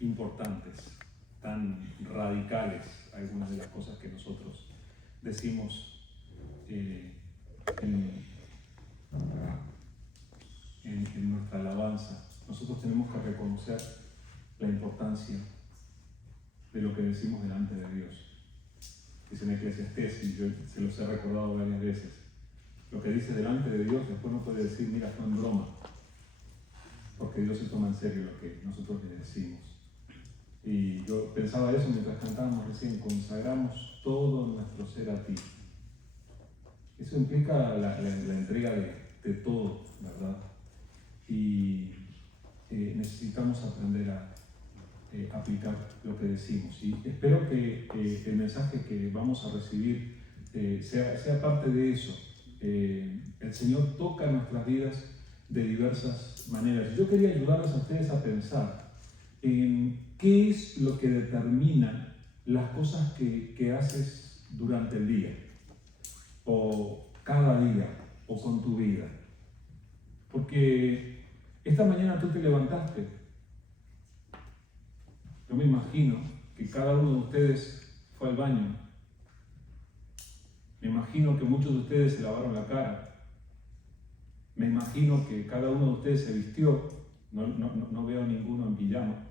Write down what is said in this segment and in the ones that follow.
importantes, tan radicales, algunas de las cosas que nosotros decimos en nuestra alabanza. Nosotros tenemos que reconocer la importancia de lo que decimos delante de Dios. Dice en Eclesiastés, y yo se los he recordado varias veces, lo que dice delante de Dios después no puede decir, mira, fue en broma, porque Dios se toma en serio lo que nosotros le decimos. Y yo pensaba eso mientras cantábamos recién, consagramos todo nuestro ser a ti. Eso implica la entrega de todo, ¿verdad? Y necesitamos aprender a aplicar lo que decimos. Y espero que el mensaje que vamos a recibir sea parte de eso. El Señor toca nuestras vidas de diversas maneras. Yo quería ayudarles a ustedes a pensar en qué es lo que determina las cosas que haces durante el día, o cada día, o con tu vida. Porque esta mañana tú te levantaste. Yo me imagino que cada uno de ustedes fue al baño. Me imagino que muchos de ustedes se lavaron la cara. Me imagino que cada uno de ustedes se vistió. No veo ninguno en pijama.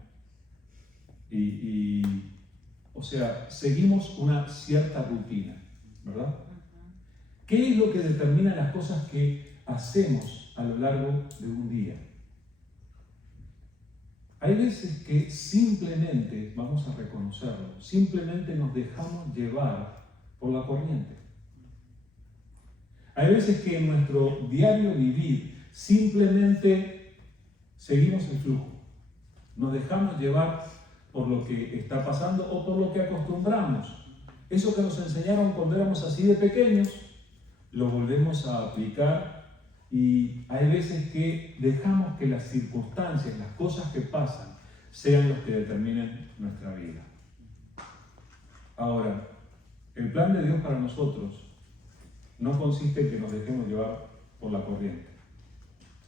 O sea, seguimos una cierta rutina, ¿verdad? ¿Qué es lo que determina las cosas que hacemos a lo largo de un día? Hay veces que simplemente, vamos a reconocerlo, simplemente nos dejamos llevar por la corriente. Hay veces que en nuestro diario vivir simplemente seguimos el flujo. Nos dejamos llevar por lo que está pasando o por lo que acostumbramos. Eso que nos enseñaron cuando éramos así de pequeños, lo volvemos a aplicar. Y hay veces que dejamos que las circunstancias, las cosas que pasan, sean los que determinen nuestra vida. Ahora, el plan de Dios para nosotros no consiste en que nos dejemos llevar por la corriente.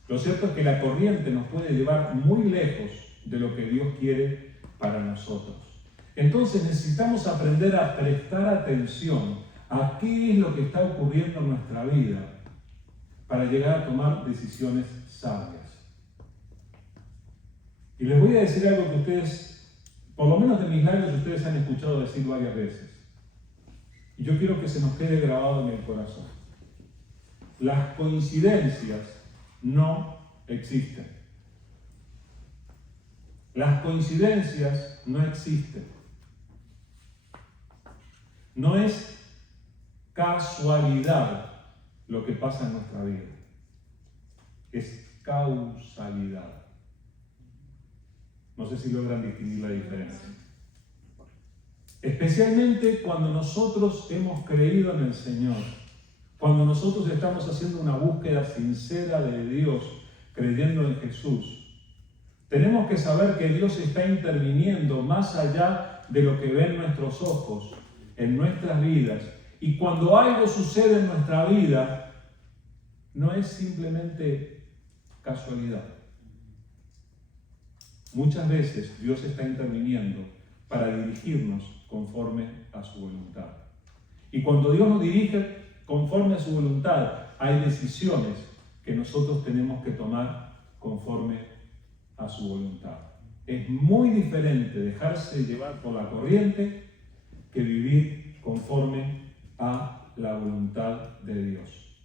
Lo cierto es que la corriente nos puede llevar muy lejos de lo que Dios quiere para nosotros. Entonces necesitamos aprender a prestar atención a qué es lo que está ocurriendo en nuestra vida, para llegar a tomar decisiones sabias. Y les voy a decir algo que ustedes, por lo menos de mis labios, ustedes han escuchado decir varias veces. Y yo quiero que se nos quede grabado en el corazón. Las coincidencias no existen. Las coincidencias no existen. No es casualidad lo que pasa en nuestra vida. Es causalidad. No sé si logran distinguir la diferencia. Especialmente cuando nosotros hemos creído en el Señor, cuando nosotros estamos haciendo una búsqueda sincera de Dios, creyendo en Jesús, tenemos que saber que Dios está interviniendo más allá de lo que ven nuestros ojos, en nuestras vidas. Y cuando algo sucede en nuestra vida, no es simplemente casualidad. Muchas veces Dios está interviniendo para dirigirnos conforme a su voluntad. Y cuando Dios nos dirige conforme a su voluntad, hay decisiones que nosotros tenemos que tomar conforme a su voluntad. Es muy diferente dejarse llevar por la corriente que vivir conforme a la voluntad de Dios.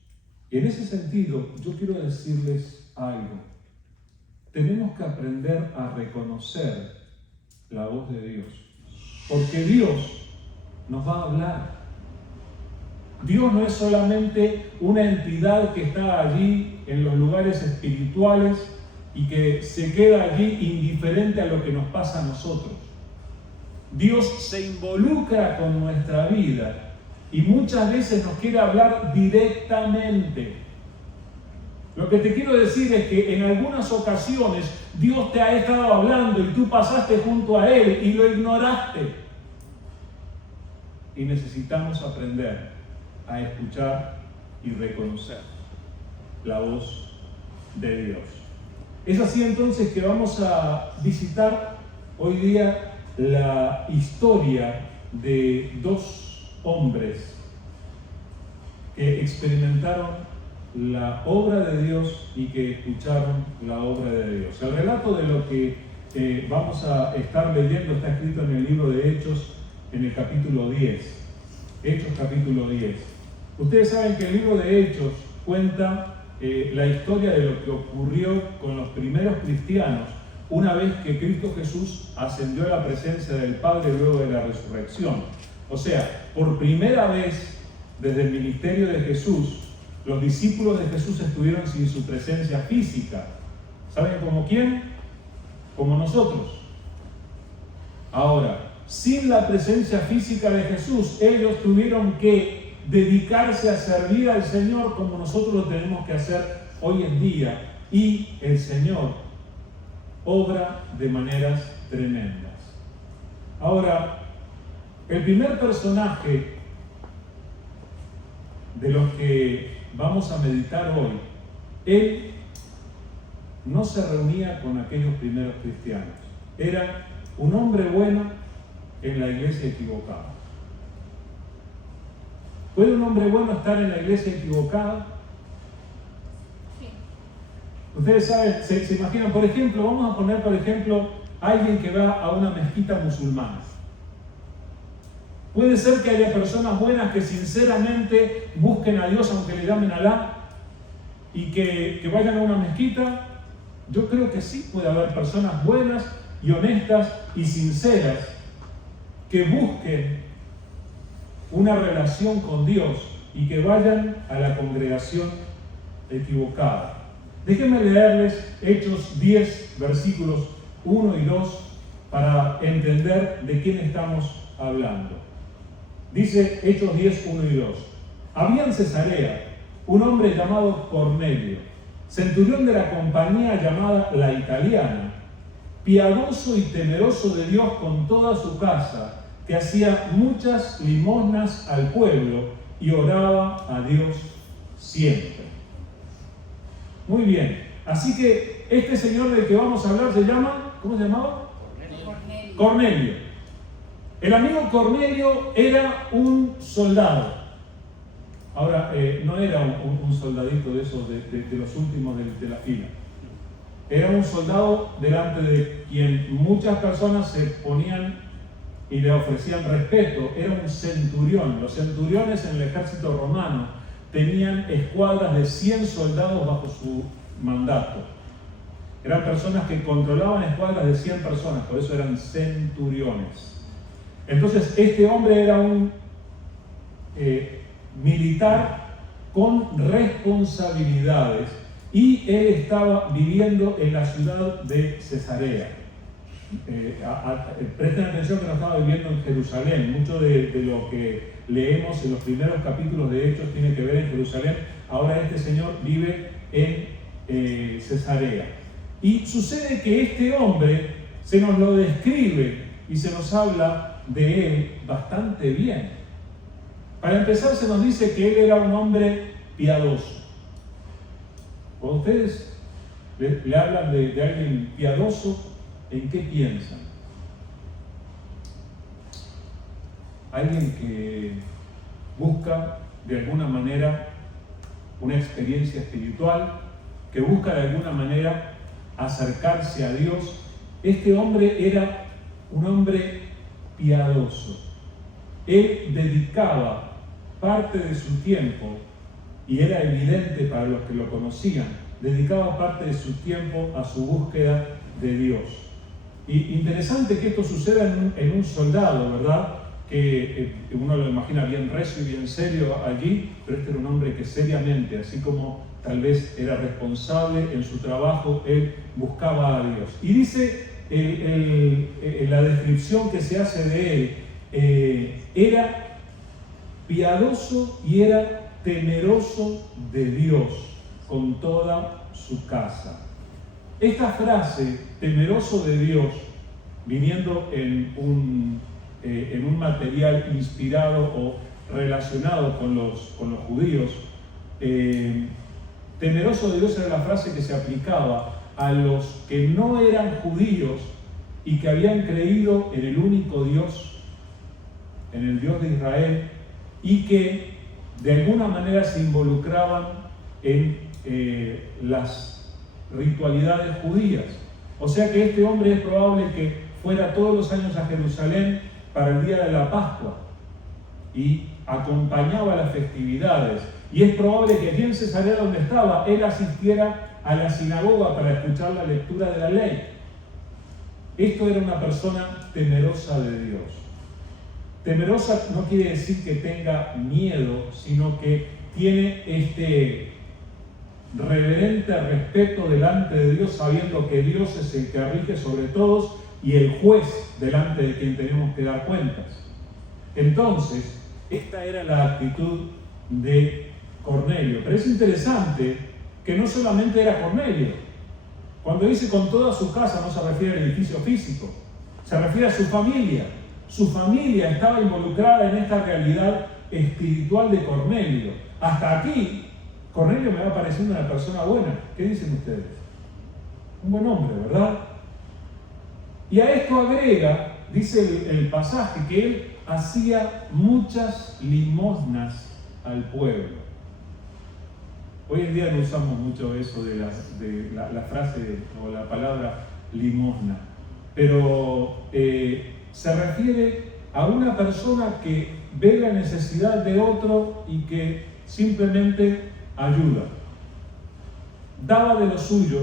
Y en ese sentido, yo quiero decirles algo. Tenemos que aprender a reconocer la voz de Dios, porque Dios nos va a hablar. Dios no es solamente una entidad que está allí en los lugares espirituales y que se queda allí indiferente a lo que nos pasa a nosotros. Dios se involucra con nuestra vida y muchas veces nos quiere hablar directamente. Lo que te quiero decir es que en algunas ocasiones Dios te ha estado hablando y tú pasaste junto a Él y lo ignoraste. Y necesitamos aprender a escuchar y reconocer la voz de Dios. Es así entonces que vamos a visitar hoy día la historia de dos hombres que experimentaron la obra de Dios y que escucharon la obra de Dios. El relato de lo que vamos a estar leyendo está escrito en el libro de Hechos, en el capítulo 10. Hechos capítulo 10. Ustedes saben que el libro de Hechos cuenta la historia de lo que ocurrió con los primeros cristianos una vez que Cristo Jesús ascendió a la presencia del Padre luego de la resurrección. O sea, por primera vez desde el ministerio de Jesús, los discípulos de Jesús estuvieron sin su presencia física. ¿Saben como quién? Como nosotros. Ahora, sin la presencia física de Jesús, ellos tuvieron que dedicarse a servir al Señor como nosotros lo tenemos que hacer hoy en día. Y el Señor obra de maneras tremendas. Ahora, el primer personaje de los que vamos a meditar hoy, él no se reunía con aquellos primeros cristianos. Era un hombre bueno en la iglesia equivocada. ¿Puede un hombre bueno estar en la iglesia equivocada? Sí. Ustedes saben, se imaginan, por ejemplo, vamos a poner, por ejemplo, alguien que va a una mezquita musulmana. Puede ser que haya personas buenas que sinceramente busquen a Dios aunque le llamen Alá y que vayan a una mezquita. Yo creo que sí puede haber personas buenas y honestas y sinceras que busquen una relación con Dios y que vayan a la congregación equivocada. Déjenme leerles Hechos 10, versículos 1 y 2 para entender de quién estamos hablando. Dice Hechos 10, 1 y 2. Había en Cesarea un hombre llamado Cornelio, centurión de la compañía llamada La Italiana, piadoso y temeroso de Dios con toda su casa, que hacía muchas limosnas al pueblo y oraba a Dios siempre. Muy bien, así que este señor del que vamos a hablar se llama, ¿cómo se llamaba? Cornelio. El amigo Cornelio era un soldado. Ahora, no era un soldadito de esos de los últimos de la fila. Era un soldado delante de quien muchas personas se ponían y le ofrecían respeto. Era un centurión. Los centuriones en el ejército romano tenían escuadras de 100 soldados bajo su mandato. Eran personas que controlaban escuadras de 100 personas, por eso eran centuriones. Entonces, este hombre era un militar con responsabilidades y él estaba viviendo en la ciudad de Cesarea. Presten atención que no estaba viviendo en Jerusalén. Mucho de lo que leemos en los primeros capítulos de Hechos tiene que ver en Jerusalén. Ahora este señor vive en Cesarea. Y sucede que este hombre se nos lo describe y se nos habla de él bastante bien. Para empezar, se nos dice que él era un hombre piadoso. Cuando ustedes le hablan de alguien piadoso, ¿en qué piensan? Alguien que busca de alguna manera una experiencia espiritual, que busca de alguna manera acercarse a Dios. Este hombre era un hombre piadoso. Él dedicaba parte de su tiempo, y era evidente para los que lo conocían, dedicaba parte de su tiempo a su búsqueda de Dios. Y interesante que esto suceda en un soldado, ¿verdad? Que uno lo imagina bien recio y bien serio allí, pero este era un hombre que seriamente, así como tal vez era responsable en su trabajo, él buscaba a Dios. Y dice la descripción que se hace de él, era piadoso y era temeroso de Dios con toda su casa. Esta frase, temeroso de Dios, viniendo en un material inspirado o relacionado con los judíos, temeroso de Dios era la frase que se aplicaba a los que no eran judíos y que habían creído en el único Dios, en el Dios de Israel, y que de alguna manera se involucraban en las ritualidades judías. O sea que este hombre es probable que fuera todos los años a Jerusalén para el día de la Pascua y acompañaba las festividades. Y es probable que aquí en Cesarea donde estaba, él asistiera a la sinagoga para escuchar la lectura de la ley. Esto era una persona temerosa de Dios. Temerosa no quiere decir que tenga miedo, sino que tiene este reverente respeto delante de Dios, sabiendo que Dios es el que rige sobre todos y el juez delante de quien tenemos que dar cuentas. Entonces, esta era la actitud de Cornelio. Pero es interesante que no solamente era Cornelio. Cuando dice con toda su casa, no se refiere al edificio físico, se refiere a su familia. Su familia estaba involucrada en esta realidad espiritual de Cornelio. Hasta aquí, Cornelio me va pareciendo una persona buena. ¿Qué dicen ustedes? Un buen hombre, ¿verdad? Y a esto agrega, dice el pasaje, que él hacía muchas limosnas al pueblo. Hoy en día no usamos mucho eso de la frase o la palabra limosna, pero se refiere a una persona que ve la necesidad de otro y que simplemente ayuda. Daba de lo suyo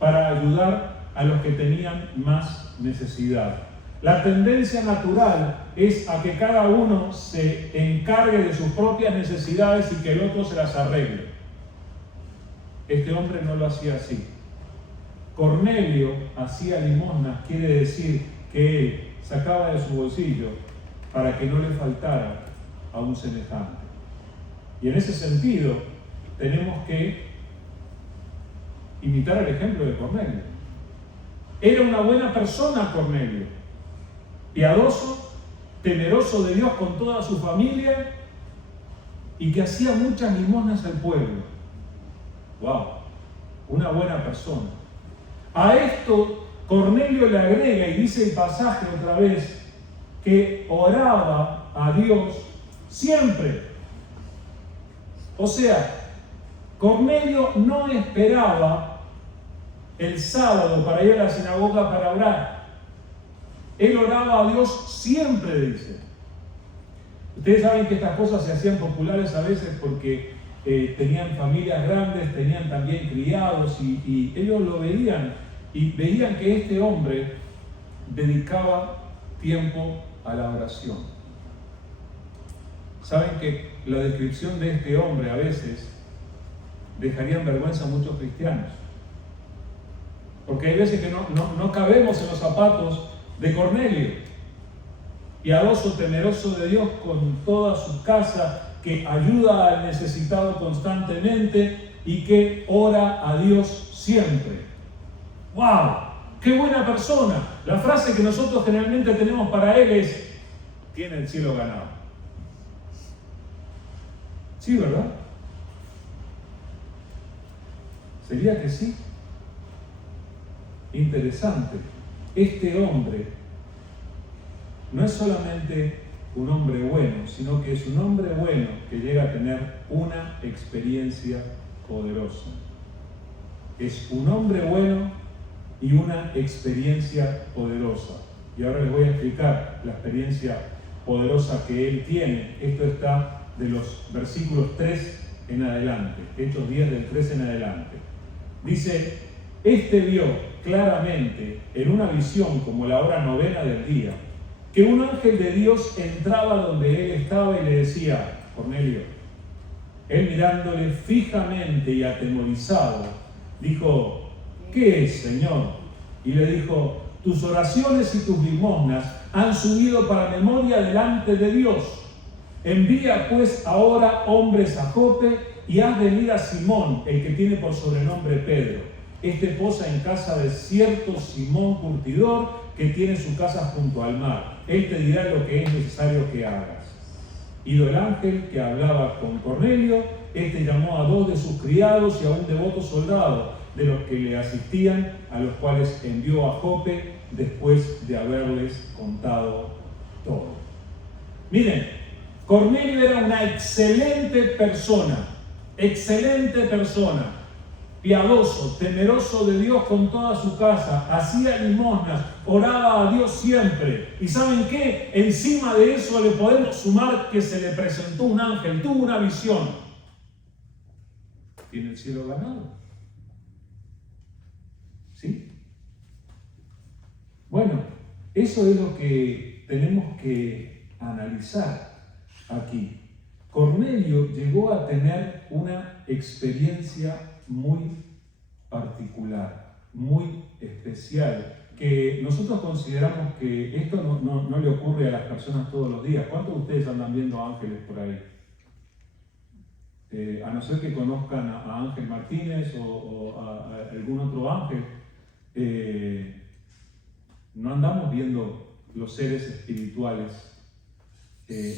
para ayudar a los que tenían más necesidad. La tendencia natural es a que cada uno se encargue de sus propias necesidades y que el otro se las arregle. Este hombre no lo hacía así. Cornelio hacía limosnas, quiere decir que él sacaba de su bolsillo para que no le faltara a un semejante. Y en ese sentido tenemos que imitar el ejemplo de Cornelio. Era una buena persona Cornelio, piadoso, temeroso de Dios con toda su familia y que hacía muchas limosnas al pueblo. ¡Wow! Una buena persona. A esto Cornelio le agrega, y dice el pasaje otra vez, que oraba a Dios siempre. O sea, Cornelio no esperaba el sábado para ir a la sinagoga para orar. Él oraba a Dios siempre, dice. Ustedes saben que estas cosas se hacían populares a veces porque tenían familias grandes, tenían también criados y ellos lo veían y veían que este hombre dedicaba tiempo a la oración. Saben que la descripción de este hombre a veces dejaría en vergüenza a muchos cristianos, porque hay veces que no cabemos en los zapatos de Cornelio, piadoso, temeroso de Dios con toda su casa, que ayuda al necesitado constantemente y que ora a Dios siempre. ¡Wow! ¡Qué buena persona! La frase que nosotros generalmente tenemos para él es: tiene el cielo ganado. Sí, ¿verdad? ¿Sería que sí? Interesante. Este hombre no es solamente un hombre bueno, sino que es un hombre bueno que llega a tener una experiencia poderosa. Es un hombre bueno y una experiencia poderosa. Y ahora les voy a explicar la experiencia poderosa que él tiene. Esto está de los versículos 3 en adelante, Hechos 10 del 3 en adelante. Dice: este vio claramente en una visión como la hora novena del día, que un ángel de Dios entraba donde él estaba y le decía: Cornelio. Él, mirándole fijamente y atemorizado, dijo: ¿qué es, Señor? Y le dijo: tus oraciones y tus limosnas han subido para memoria delante de Dios. Envía pues ahora hombres a Jope y haz venir a Simón, el que tiene por sobrenombre Pedro. Este posa en casa de cierto Simón curtidor, que tiene su casa junto al mar. Él te dirá lo que es necesario que hagas. Ido el ángel que hablaba con Cornelio, este llamó a 2 de sus criados y a un devoto soldado de los que le asistían, a los cuales envió a Jope después de haberles contado todo. Miren, Cornelio era una excelente persona, piadoso, temeroso de Dios con toda su casa, hacía limosnas, oraba a Dios siempre. ¿Y saben qué? Encima de eso le podemos sumar que se le presentó un ángel, tuvo una visión. Tiene el cielo ganado. ¿Sí? Bueno, eso es lo que tenemos que analizar aquí. Cornelio llegó a tener una experiencia muy particular, muy especial, que nosotros consideramos que esto no le ocurre a las personas todos los días. ¿Cuántos de ustedes andan viendo ángeles por ahí? A no ser que conozcan a Ángel Martínez o a algún otro ángel, no andamos viendo los seres espirituales,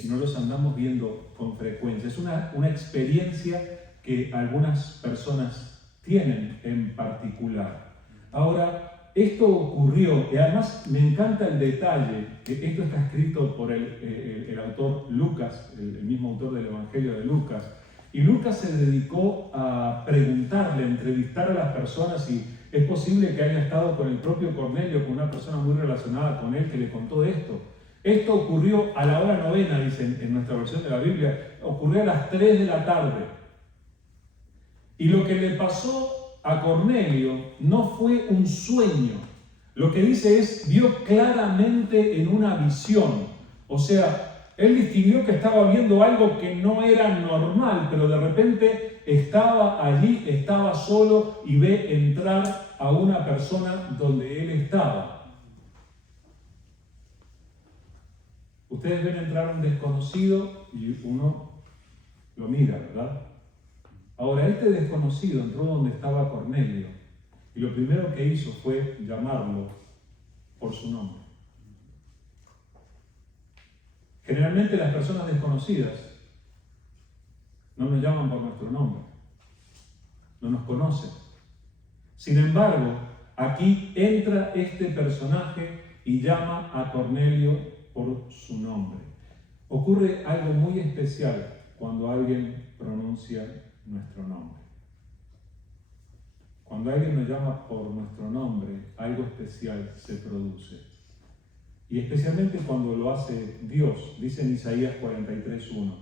no los andamos viendo con frecuencia. Es una experiencia que algunas personas tienen en particular. Ahora, esto ocurrió, y además me encanta el detalle, que esto está escrito por el autor Lucas, el mismo autor del Evangelio de Lucas, y Lucas se dedicó a preguntarle, a entrevistar a las personas, y es posible que haya estado con el propio Cornelio, con una persona muy relacionada con él, que le contó esto. Esto ocurrió a la hora novena, dicen en nuestra versión de la Biblia, ocurrió a las 3 de la tarde. Y lo que le pasó a Cornelio no fue un sueño. Lo que dice es, vio claramente en una visión. O sea, él distinguió que estaba viendo algo que no era normal, pero de repente estaba allí, estaba solo y ve entrar a una persona donde él estaba. Ustedes ven entrar a un desconocido y uno lo mira, ¿verdad? Ahora, este desconocido entró donde estaba Cornelio y lo primero que hizo fue llamarlo por su nombre. Generalmente las personas desconocidas no nos llaman por nuestro nombre, no nos conocen. Sin embargo, aquí entra este personaje y llama a Cornelio por su nombre. Ocurre algo muy especial cuando alguien pronuncia nuestro nombre. Cuando alguien nos llama por nuestro nombre, algo especial se produce. Y especialmente cuando lo hace Dios, dice en Isaías 43:1.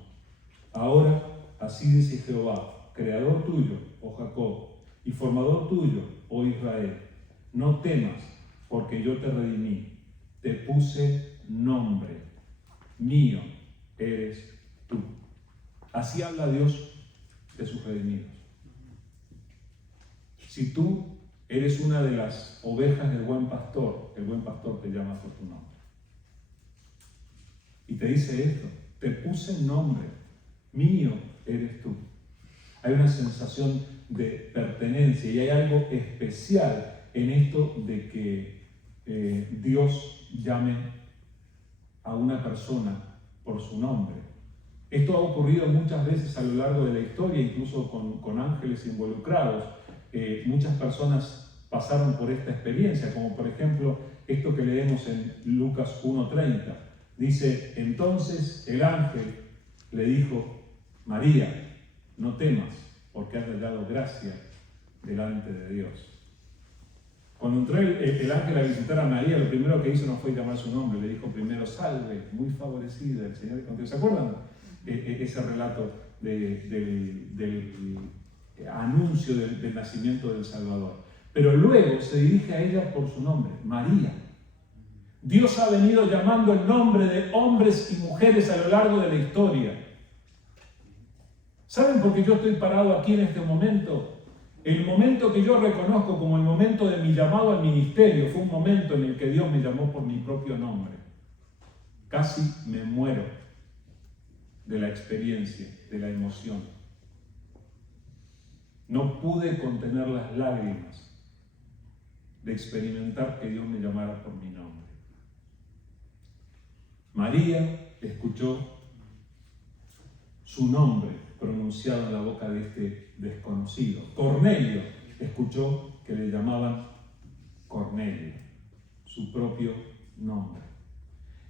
Ahora, así dice Jehová, creador tuyo, oh Jacob, y formador tuyo, oh Israel, no temas, porque yo te redimí, te puse nombre, mío eres tú. Así habla Dios de sus redimidos. Si tú eres una de las ovejas del buen pastor, el buen pastor te llama por tu nombre. Y te dice esto, te puse nombre, mío eres tú. Hay una sensación de pertenencia y hay algo especial en esto de que Dios llame a una persona por su nombre. Esto ha ocurrido muchas veces a lo largo de la historia, incluso con ángeles involucrados. Muchas personas pasaron por esta experiencia, como por ejemplo esto que leemos en Lucas 1:30. Dice, entonces el ángel le dijo, María, no temas, porque has hallado gracia delante de Dios. Cuando entró el ángel a visitar a María, lo primero que hizo no fue llamar su nombre, le dijo primero, salve, muy favorecida, el Señor es contigo. ¿Se acuerdan? Ese relato del anuncio del nacimiento del Salvador. Pero luego se dirige a ella por su nombre, María. Dios ha venido llamando el nombre de hombres y mujeres a lo largo de la historia. ¿Saben por qué yo estoy parado aquí en este momento? El momento que yo reconozco como el momento de mi llamado al ministerio fue un momento en el que Dios me llamó por mi propio nombre. Casi me muero de la experiencia, de la emoción. No pude contener las lágrimas de experimentar que Dios me llamara por mi nombre. María escuchó su nombre pronunciado en la boca de este desconocido. Cornelio escuchó que le llamaban Cornelio, su propio nombre.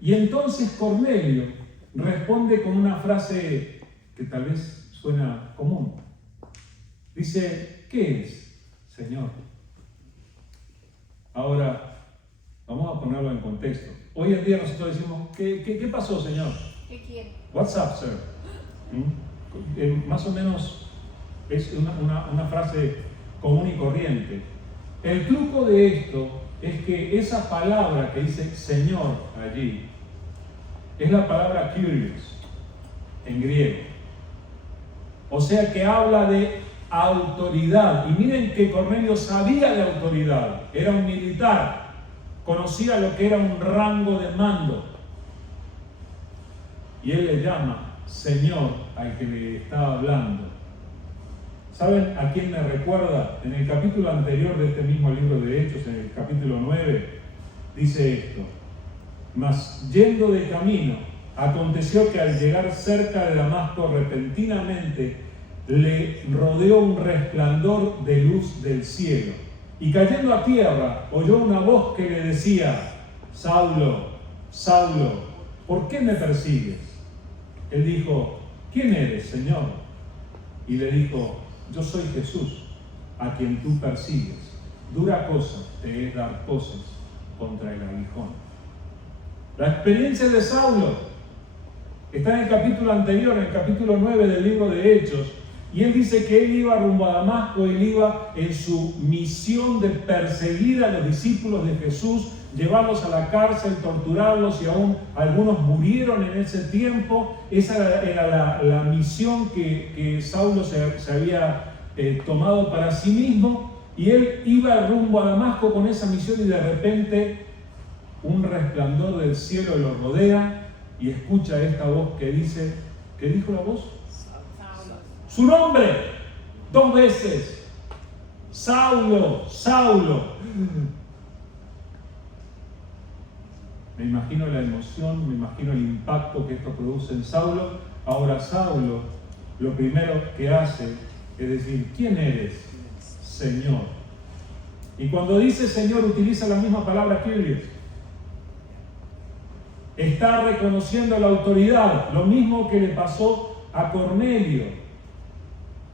Y entonces Cornelio responde con una frase que tal vez suena común. Dice, ¿qué es, Señor? Ahora, vamos a ponerlo en contexto. Hoy en día nosotros decimos, ¿qué pasó, Señor? ¿Qué quiere? What's up, sir? Más o menos es una frase común y corriente. El truco de esto es que esa palabra que dice Señor allí es la palabra Kyrios en griego. O sea que habla de autoridad. Y miren que Cornelio sabía de autoridad. Era un militar. Conocía lo que era un rango de mando. Y él le llama Señor al que le estaba hablando. ¿Saben a quién me recuerda? En el capítulo anterior de este mismo libro de Hechos, en el capítulo 9, dice esto. Mas yendo de camino, aconteció que al llegar cerca de Damasco, repentinamente le rodeó un resplandor de luz del cielo. Y cayendo a tierra, oyó una voz que le decía, Saulo, Saulo, ¿por qué me persigues? Él dijo, ¿quién eres, Señor? Y le dijo, yo soy Jesús, a quien tú persigues. Dura cosa te es dar cosas contra el aguijón. La experiencia de Saulo está en el capítulo anterior, en el capítulo 9 del libro de Hechos, y él dice que él iba rumbo a Damasco, él iba en su misión de perseguir a los discípulos de Jesús, llevarlos a la cárcel, torturarlos, y aún algunos murieron en ese tiempo. Esa era la misión que Saulo se había tomado para sí mismo, y él iba rumbo a Damasco con esa misión, y de repente un resplandor del cielo lo rodea y escucha esta voz que dice, ¿qué dijo la voz? Saulo. Su nombre, 2 veces, Saulo, Saulo. Me imagino la emoción, me imagino el impacto que esto produce en Saulo. Ahora Saulo, lo primero que hace es decir, ¿quién eres, Señor? Y cuando dice Señor, utiliza la misma palabra Kyrios. Está reconociendo la autoridad, lo mismo que le pasó a Cornelio.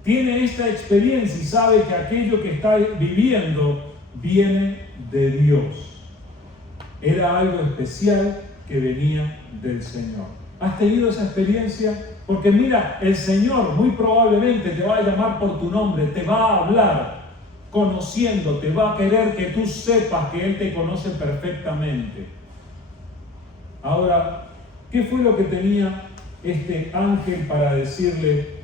Tiene esta experiencia y sabe que aquello que está viviendo viene de Dios. Era algo especial que venía del Señor. ¿Has tenido esa experiencia? Porque mira, el Señor muy probablemente te va a llamar por tu nombre, te va a hablar conociéndote, va a querer que tú sepas que Él te conoce perfectamente. Ahora, ¿qué fue lo que tenía este ángel para decirle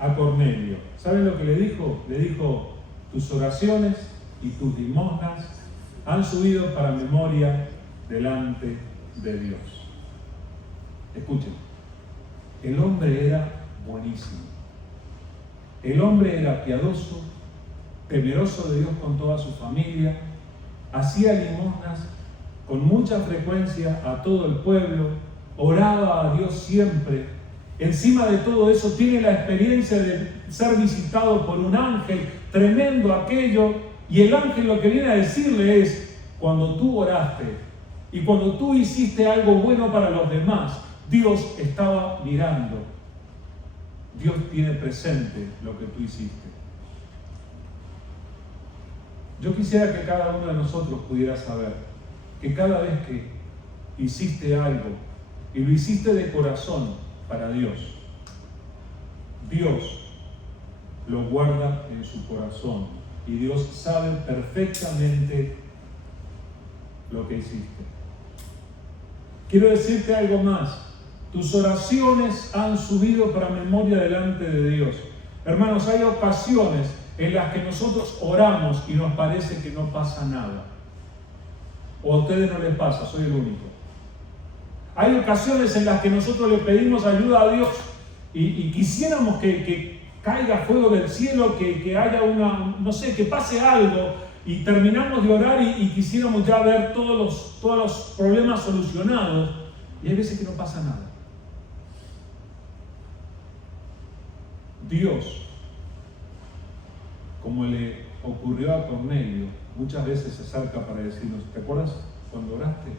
a Cornelio? ¿Saben lo que le dijo? Le dijo, tus oraciones y tus limosnas han subido para memoria delante de Dios. Escuchen, el hombre era buenísimo. El hombre era piadoso, temeroso de Dios con toda su familia, hacía limosnas con mucha frecuencia a todo el pueblo, oraba a Dios siempre. Encima de todo eso tiene la experiencia de ser visitado por un ángel, tremendo aquello, y el ángel lo que viene a decirle es, cuando tú oraste y cuando tú hiciste algo bueno para los demás, Dios estaba mirando. Dios tiene presente lo que tú hiciste. Yo quisiera que cada uno de nosotros pudiera saber que cada vez que hiciste algo y lo hiciste de corazón para Dios, Dios lo guarda en su corazón y Dios sabe perfectamente lo que hiciste. Quiero decirte algo más. Tus oraciones han subido para memoria delante de Dios. Hermanos, hay ocasiones en las que nosotros oramos y nos parece que no pasa nada. O a ustedes no les pasa, soy el único. Hay ocasiones en las que nosotros le pedimos ayuda a Dios y quisiéramos que caiga fuego del cielo, que haya no sé, que pase algo, y terminamos de orar y quisiéramos ya ver todos los problemas solucionados, y hay veces que no pasa nada. Dios, como le ocurrió a Cornelio, muchas veces se acerca para decirnos, ¿te acuerdas cuando oraste?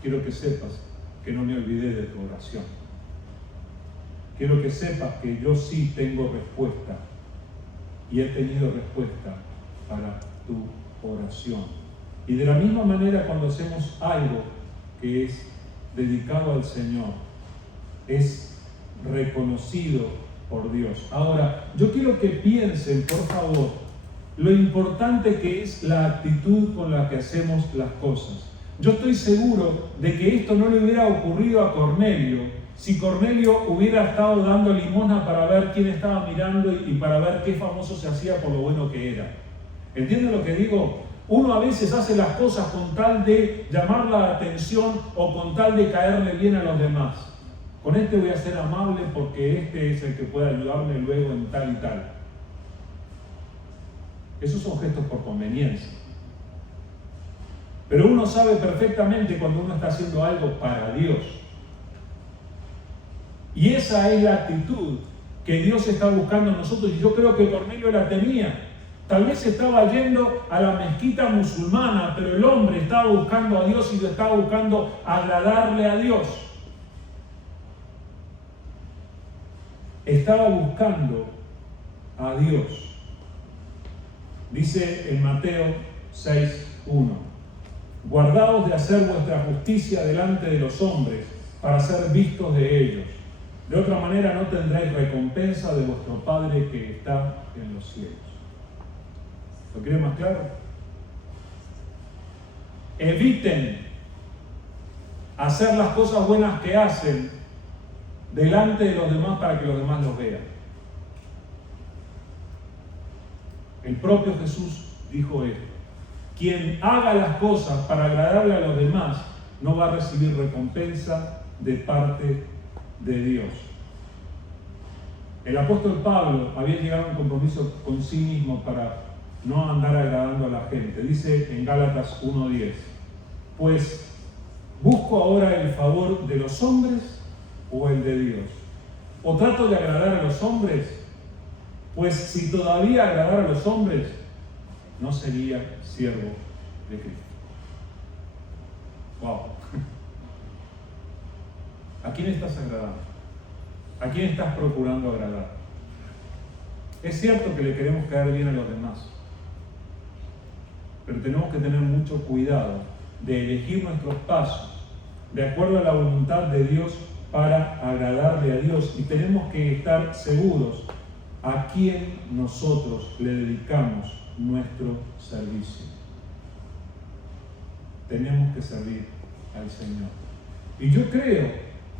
Quiero que sepas que no me olvidé de tu oración. Quiero que sepas que yo sí tengo respuesta y he tenido respuesta para tu oración. Y de la misma manera, cuando hacemos algo que es dedicado al Señor, es reconocido por Dios. Ahora, yo quiero que piensen, por favor, lo importante que es la actitud con la que hacemos las cosas. Yo estoy seguro de que esto no le hubiera ocurrido a Cornelio si Cornelio hubiera estado dando limosna para ver quién estaba mirando y para ver qué famoso se hacía por lo bueno que era. ¿Entienden lo que digo? Uno a veces hace las cosas con tal de llamar la atención o con tal de caerle bien a los demás. Con este voy a ser amable porque este es el que puede ayudarme luego en tal y tal. Esos son gestos por conveniencia. Pero uno sabe perfectamente cuando uno está haciendo algo para Dios. Y esa es la actitud que Dios está buscando en nosotros. Y yo creo que Cornelio la tenía. Tal vez estaba yendo a la mezquita musulmana, pero el hombre estaba buscando a Dios y lo estaba buscando agradarle a Dios. Estaba buscando a Dios. Dice en Mateo 6:1: guardaos de hacer vuestra justicia delante de los hombres para ser vistos de ellos. De otra manera no tendréis recompensa de vuestro Padre que está en los cielos. ¿Lo quieren más claro? Eviten hacer las cosas buenas que hacen delante de los demás para que los demás los vean. El propio Jesús dijo esto: quien haga las cosas para agradarle a los demás no va a recibir recompensa de parte de Dios. El apóstol Pablo había llegado a un compromiso con sí mismo para no andar agradando a la gente. Dice en Gálatas 1:10: pues, ¿busco ahora el favor de los hombres o el de Dios? ¿O trato de agradar a los hombres? Pues si todavía agradara a los hombres, no sería siervo de Cristo. Wow. ¿A quién estás agradando? ¿A quién estás procurando agradar? Es cierto que le queremos caer bien a los demás, pero tenemos que tener mucho cuidado de elegir nuestros pasos de acuerdo a la voluntad de Dios para agradarle a Dios, y tenemos que estar seguros a quién nosotros le dedicamos nuestro servicio. Tenemos que servir al Señor. Y yo creo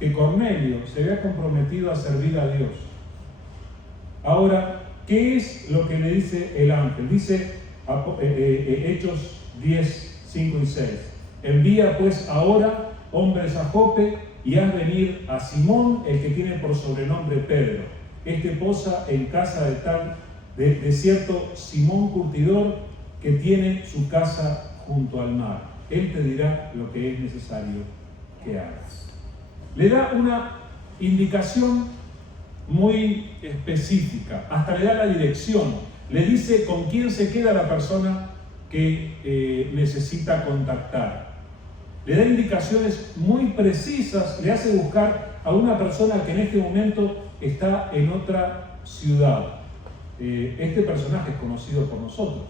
que Cornelio se había comprometido a servir a Dios. Ahora, ¿qué es lo que le dice el ángel? Dice Hechos 10, 5 y 6. Envía pues ahora hombres a Jope y haz venir a Simón, el que tiene por sobrenombre Pedro. Este posa en casa de cierto Simón curtidor que tiene su casa junto al mar. Él te dirá lo que es necesario que hagas. Le da una indicación muy específica, hasta le da la dirección. Le dice con quién se queda la persona que necesita contactar. Le da indicaciones muy precisas, le hace buscar a una persona que en este momento está en otra ciudad. Este personaje es conocido por nosotros.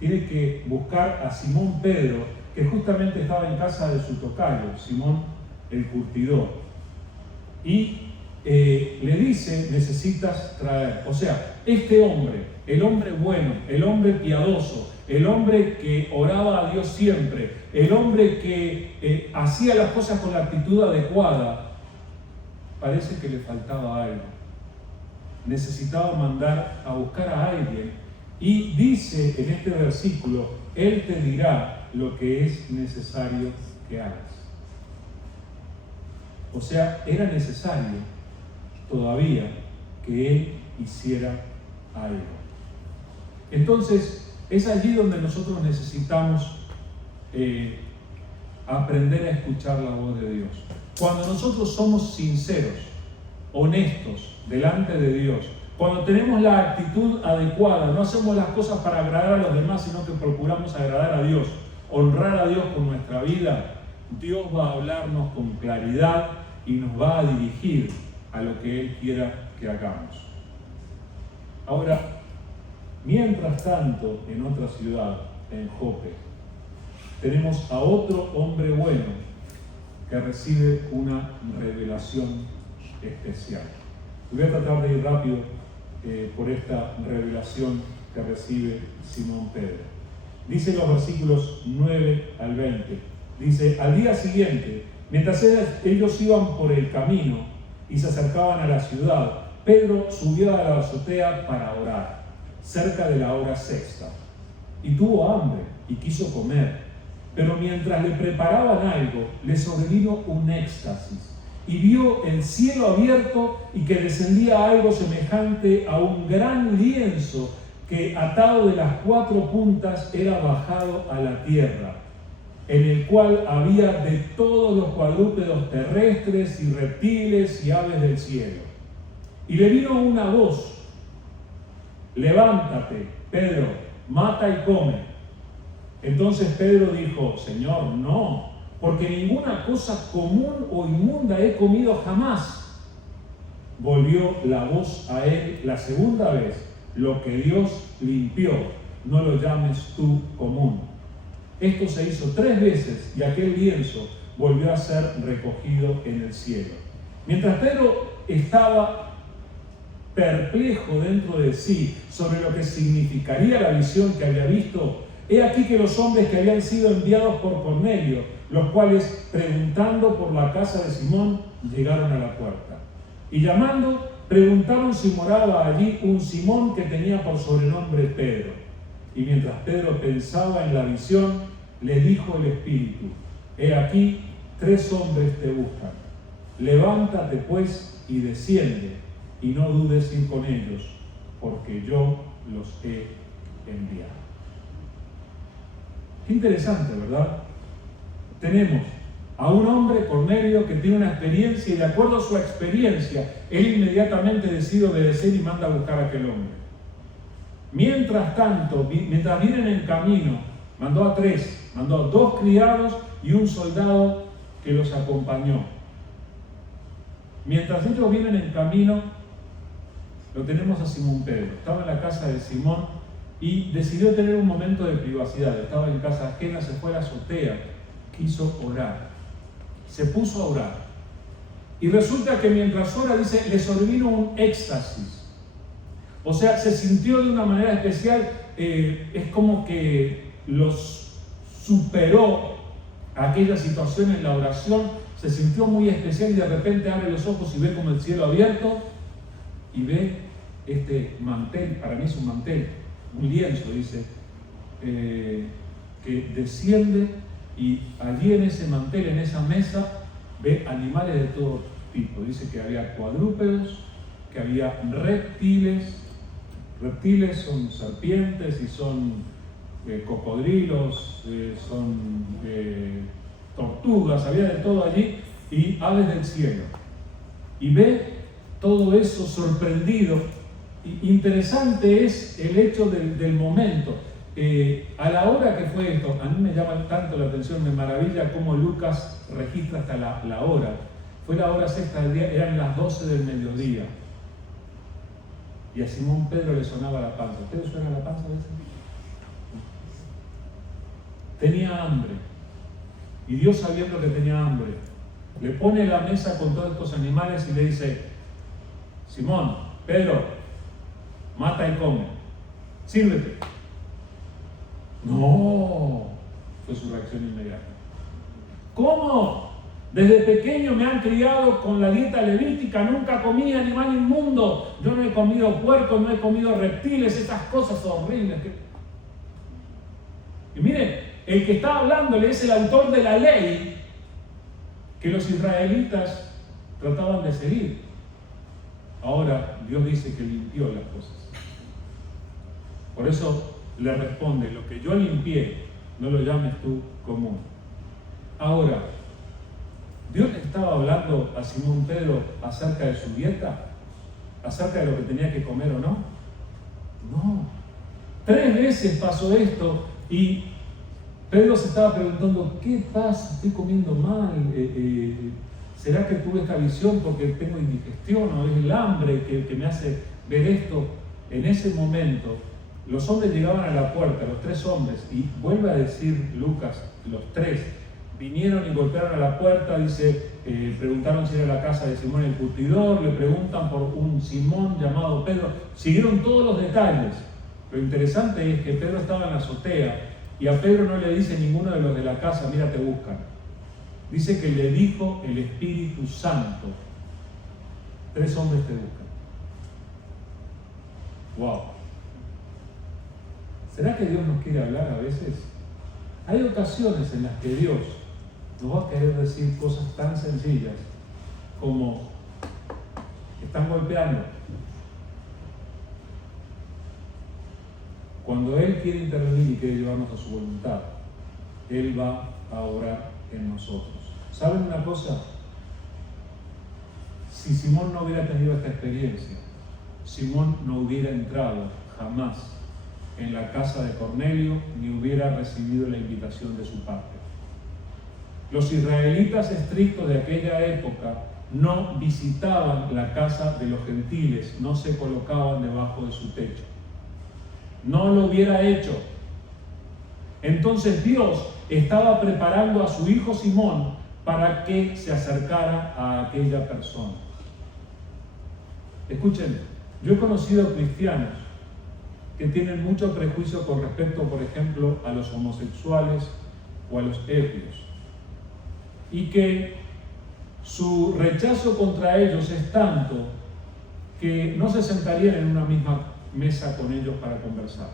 Tiene que buscar a Simón Pedro, que justamente estaba en casa de su tocayo, Simón el curtidor. Y le dice: necesitas traer. O sea, este hombre, el hombre bueno, el hombre piadoso, el hombre que oraba a Dios siempre, el hombre que hacía las cosas con la actitud adecuada, parece que le faltaba algo. Necesitaba mandar a buscar a alguien, y dice en este versículo: Él te dirá lo que es necesario que hagas. O sea, era necesario todavía que Él hiciera algo. Entonces, es allí donde nosotros necesitamos aprender a escuchar la voz de Dios. Cuando nosotros somos sinceros, honestos delante de Dios, cuando tenemos la actitud adecuada, no hacemos las cosas para agradar a los demás, sino que procuramos agradar a Dios, honrar a Dios con nuestra vida, Dios va a hablarnos con claridad y nos va a dirigir a lo que Él quiera que hagamos. Ahora, mientras tanto, en otra ciudad, en Jope, tenemos a otro hombre bueno que recibe una revelación especial. Voy a tratar de ir rápido por esta revelación que recibe Simón Pedro. Dice los versículos 9 al 20. Dice: al día siguiente, mientras ellos iban por el camino y se acercaban a la ciudad, Pedro subió a la azotea para orar, cerca de la hora sexta, y tuvo hambre y quiso comer. Pero mientras le preparaban algo, le sobrevino un éxtasis, y vio el cielo abierto y que descendía algo semejante a un gran lienzo que, atado de las 4 puntas, era bajado a la tierra, en el cual había de todos los cuadrúpedos terrestres y reptiles y aves del cielo. Y le vino una voz: levántate, Pedro, mata y come. Entonces Pedro dijo: Señor, no, porque ninguna cosa común o inmunda he comido jamás. Volvió la voz a él la segunda vez: lo que Dios limpió, no lo llames tú común. Esto se hizo 3 veces y aquel lienzo volvió a ser recogido en el cielo. Mientras Pedro estaba perplejo dentro de sí sobre lo que significaría la visión que había visto, he aquí que los hombres que habían sido enviados por Cornelio, los cuales, preguntando por la casa de Simón, llegaron a la puerta. Y llamando, preguntaron si moraba allí un Simón que tenía por sobrenombre Pedro. Y mientras Pedro pensaba en la visión, le dijo el Espíritu: he aquí, 3 hombres te buscan. Levántate pues y desciende, y no dudes ir con ellos, porque yo los he enviado. Qué interesante, ¿verdad? Tenemos a un hombre, Cornelio, que tiene una experiencia, y de acuerdo a su experiencia, él inmediatamente decide obedecer y manda a buscar a aquel hombre. Mientras tanto, mientras vienen en camino, mandó a 3, mandó a 2 criados y un soldado que los acompañó. Mientras ellos vienen en camino, lo tenemos a Simón Pedro. Estaba en la casa de Simón y decidió tener un momento de privacidad. Estaba en casa ajena, se fue a la azotea, quiso orar. Se puso a orar. Y resulta que mientras ora, dice, le sobrevino un éxtasis. O sea, se sintió de una manera especial, es como que los superó aquella situación en la oración, se sintió muy especial y de repente abre los ojos y ve como el cielo abierto y ve este mantel, para mí es un mantel, un lienzo, dice, que desciende, y allí en ese mantel, en esa mesa, ve animales de todo tipo. Dice que había cuadrúpedos, que había reptiles. Reptiles son serpientes y son cocodrilos, son tortugas, había de todo allí, y aves del cielo. Y ve todo eso sorprendido. Interesante es el hecho del momento. A la hora que fue esto, a mí me llama tanto la atención, me maravilla cómo Lucas registra hasta la hora. Fue la hora sexta del día, eran las 12 del mediodía. Y a Simón Pedro le sonaba la panza. ¿Ustedes suena la panza a veces? Tenía hambre. Y Dios, sabiendo que tenía hambre, le pone la mesa con todos estos animales y le dice: Simón, Pedro, mata y come. Sírvete. No, fue su reacción inmediata. ¿Cómo? Desde pequeño me han criado con la dieta levítica, nunca comí animal inmundo. Yo no he comido puerco, no he comido reptiles, esas cosas horribles. Y miren, el que está hablándole es el autor de la ley que los israelitas trataban de seguir. Ahora Dios dice que limpió las cosas. Por eso le responde: lo que yo limpié, no lo llames tú común. Ahora, ¿Dios le estaba hablando a Simón Pedro acerca de su dieta? ¿Acerca de lo que tenía que comer o no? No. 3 veces pasó esto y Pedro se estaba preguntando, ¿qué pasa? ¿Estoy comiendo mal? ¿Será que tuve esta visión porque tengo indigestión o es el hambre que me hace ver esto? En ese momento, los hombres llegaban a la puerta, los 3 hombres, y vuelve a decir Lucas, los 3, vinieron y golpearon a la puerta, dice, preguntaron si era la casa de Simón el curtidor, le preguntan por un Simón llamado Pedro, siguieron todos los detalles. Lo interesante es que Pedro estaba en la azotea y a Pedro no le dice ninguno de los de la casa, mira, te buscan. Dice que le dijo el Espíritu Santo, 3 hombres te buscan. ¡Wow! ¿Será que Dios nos quiere hablar a veces? Hay ocasiones en las que Dios nos va a querer decir cosas tan sencillas como están golpeando. Cuando Él quiere intervenir y quiere llevarnos a su voluntad, Él va a obrar en nosotros. ¿Saben una cosa? Si Simón no hubiera tenido esta experiencia, Simón no hubiera entrado jamás en la casa de Cornelio ni hubiera recibido la invitación de su parte. Los israelitas estrictos de aquella época no visitaban la casa de los gentiles, no se colocaban debajo de su techo. No lo hubiera hecho. Entonces Dios estaba preparando a su hijo Simón para que se acercara a aquella persona. Escuchen, yo he conocido cristianos que tienen mucho prejuicio con respecto, por ejemplo, a los homosexuales o a los ebrios, y que su rechazo contra ellos es tanto que no se sentarían en una misma mesa con ellos para conversar.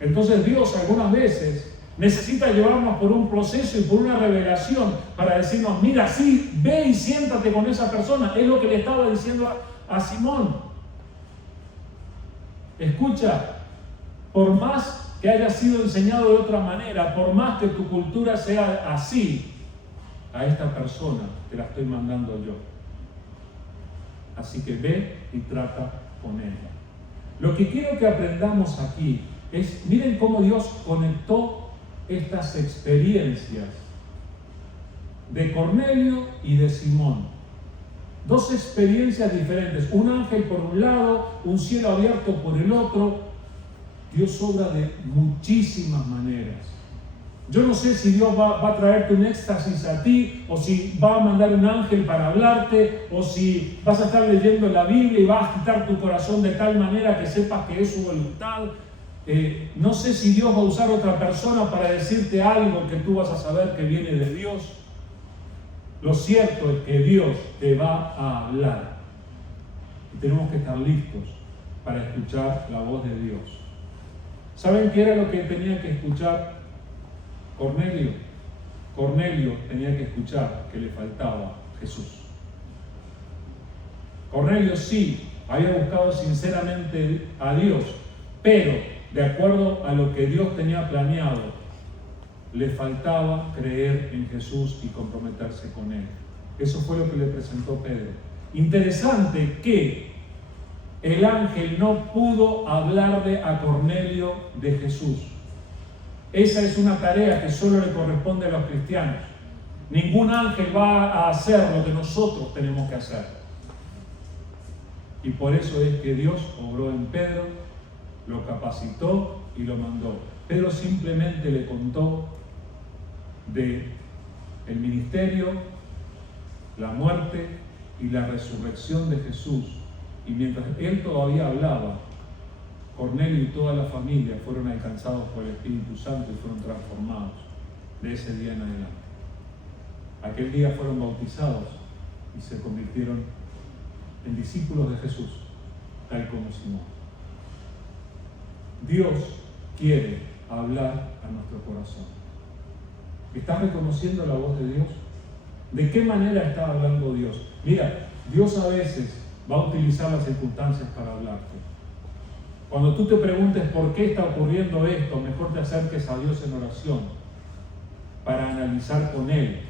Entonces Dios algunas veces necesita llevarnos por un proceso y por una revelación para decirnos, mira, sí, ve y siéntate con esa persona. Es lo que le estaba diciendo a Simón. Escucha, por más que haya sido enseñado de otra manera, por más que tu cultura sea así, a esta persona te la estoy mandando yo. Así que ve y trata con ella. Lo que quiero que aprendamos aquí es, miren cómo Dios conectó estas experiencias de Cornelio y de Simón. 2 experiencias diferentes, un ángel por un lado, un cielo abierto por el otro. Dios obra de muchísimas maneras. Yo no sé si Dios va a traerte un éxtasis a ti, o si va a mandar un ángel para hablarte, o si vas a estar leyendo la Biblia y va a agitar tu corazón de tal manera que sepas que es su voluntad. No sé si Dios va a usar otra persona para decirte algo que tú vas a saber que viene de Dios. Lo cierto es que Dios te va a hablar. Y tenemos que estar listos para escuchar la voz de Dios. ¿Saben qué era lo que tenía que escuchar Cornelio? Cornelio tenía que escuchar que le faltaba Jesús. Cornelio sí había buscado sinceramente a Dios, pero de acuerdo a lo que Dios tenía planeado, le faltaba creer en Jesús y comprometerse con Él. Eso fue lo que le presentó Pedro. Interesante que el ángel no pudo hablarle a Cornelio de Jesús. Esa es una tarea que solo le corresponde a los cristianos. Ningún ángel va a hacer lo que nosotros tenemos que hacer. Y por eso es que Dios obró en Pedro, lo capacitó y lo mandó. Pedro simplemente le contó de el ministerio, la muerte y la resurrección de Jesús. Y mientras él todavía hablaba, Cornelio y toda la familia fueron alcanzados por el Espíritu Santo y fueron transformados de ese día en adelante. Aquel día fueron bautizados y se convirtieron en discípulos de Jesús, tal como Simón. Dios quiere hablar a nuestro corazón. ¿Estás reconociendo la voz de Dios? ¿De qué manera está hablando Dios? Mira, Dios a veces va a utilizar las circunstancias para hablarte. Cuando tú te preguntes por qué está ocurriendo esto, mejor te acerques a Dios en oración para analizar con Él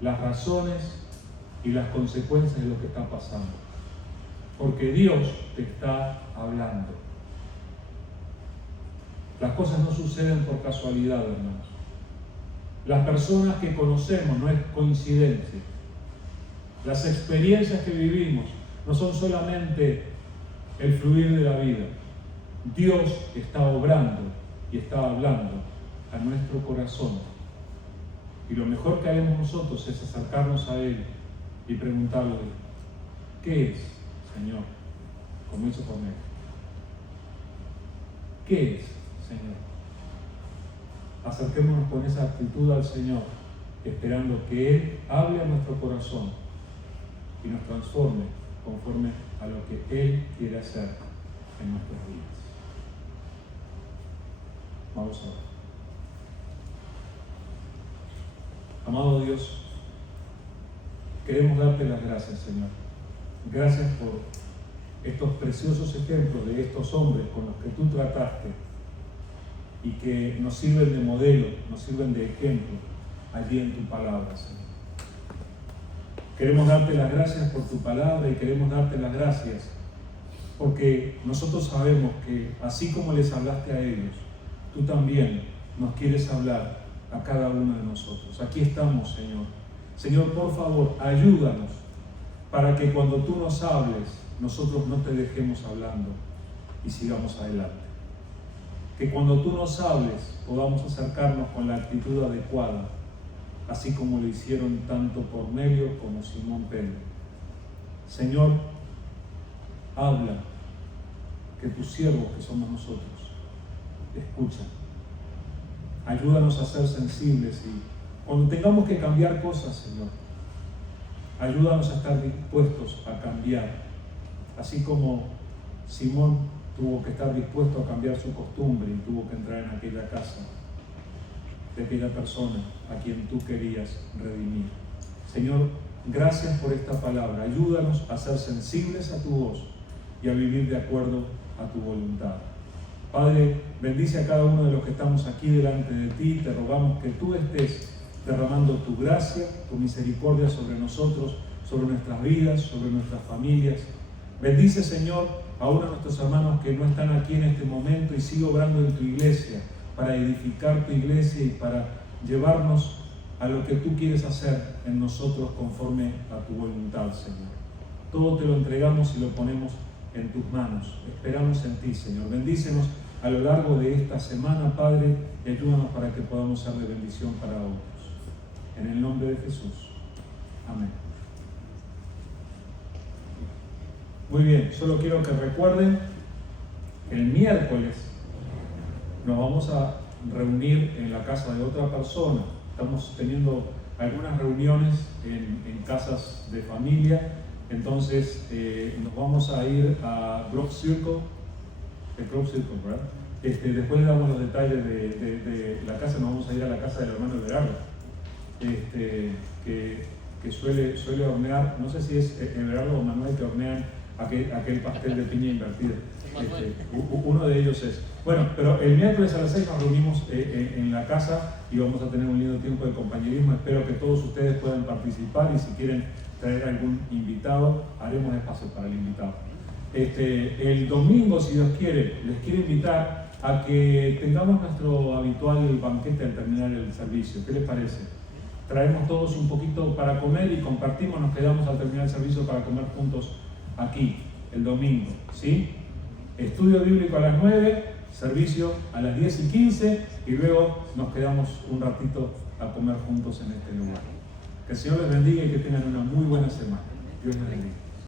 las razones y las consecuencias de lo que está pasando. Porque Dios te está hablando. Las cosas no suceden por casualidad, hermanos. Las personas que conocemos no es coincidencia. Las experiencias que vivimos no son solamente el fluir de la vida. Dios está obrando y está hablando a nuestro corazón. Y lo mejor que haremos nosotros es acercarnos a Él y preguntarle: ¿qué es, Señor? Como hizo Cornelio. ¿Qué es, Señor? Acerquémonos con esa actitud al Señor, esperando que Él hable a nuestro corazón y nos transforme conforme a lo que Él quiere hacer en nuestras vidas. Vamos a ver. Amado Dios, queremos darte las gracias, Señor. Gracias por estos preciosos ejemplos de estos hombres con los que tú trataste y que nos sirven de modelo, nos sirven de ejemplo allí en tu palabra, Señor. Queremos darte las gracias por tu palabra y queremos darte las gracias porque nosotros sabemos que así como les hablaste a ellos, tú también nos quieres hablar a cada uno de nosotros. Aquí estamos, Señor. Señor, por favor, ayúdanos para que cuando tú nos hables, nosotros no te dejemos hablando y sigamos adelante. Que cuando tú nos hables, podamos acercarnos con la actitud adecuada, así como lo hicieron tanto Cornelio como Simón Pedro. Señor, habla, que tus siervos, que somos nosotros, escuchan. Ayúdanos a ser sensibles y cuando tengamos que cambiar cosas, Señor, ayúdanos a estar dispuestos a cambiar, así como Simón tuvo que estar dispuesto a cambiar su costumbre y tuvo que entrar en aquella casa de aquella persona a quien tú querías redimir. Señor, gracias por esta palabra. Ayúdanos a ser sensibles a tu voz y a vivir de acuerdo a tu voluntad. Padre, bendice a cada uno de los que estamos aquí delante de ti. Te rogamos que tú estés derramando tu gracia, tu misericordia sobre nosotros, sobre nuestras vidas, sobre nuestras familias. Bendice, Señor, aún a nuestros hermanos que no están aquí en este momento y sigue obrando en tu iglesia para edificar tu iglesia y para llevarnos a lo que tú quieres hacer en nosotros conforme a tu voluntad, Señor. Todo te lo entregamos y lo ponemos en tus manos. Esperamos en ti, Señor. Bendícenos a lo largo de esta semana, Padre, y ayúdanos para que podamos ser de bendición para otros. En el nombre de Jesús. Amén. Muy bien, solo quiero que recuerden, el miércoles nos vamos a reunir en la casa de otra persona. Estamos teniendo algunas reuniones en casas de familia, entonces nos vamos a ir a Grove Circle, ¿verdad? Después le damos los detalles de la casa. Nos vamos a ir a la casa del hermano Everardo, que suele hornear, no sé si es Everardo o Manuel que hornean aquel pastel de piña invertida. Uno de ellos es. Bueno, pero el miércoles a las 6 nos reunimos en la casa y vamos a tener un lindo tiempo de compañerismo. Espero que todos ustedes puedan participar y si quieren traer algún invitado, haremos espacio para el invitado. El domingo, si Dios quiere, les quiero invitar a que tengamos nuestro habitual banquete al terminar el servicio. ¿Qué les parece? Traemos todos un poquito para comer y compartimos, nos quedamos al terminar el servicio para comer juntos aquí, el domingo, ¿sí? Estudio bíblico a las 9, servicio a las 10:15 y luego nos quedamos un ratito a comer juntos en este lugar. Que el Señor les bendiga y que tengan una muy buena semana. Dios les bendiga.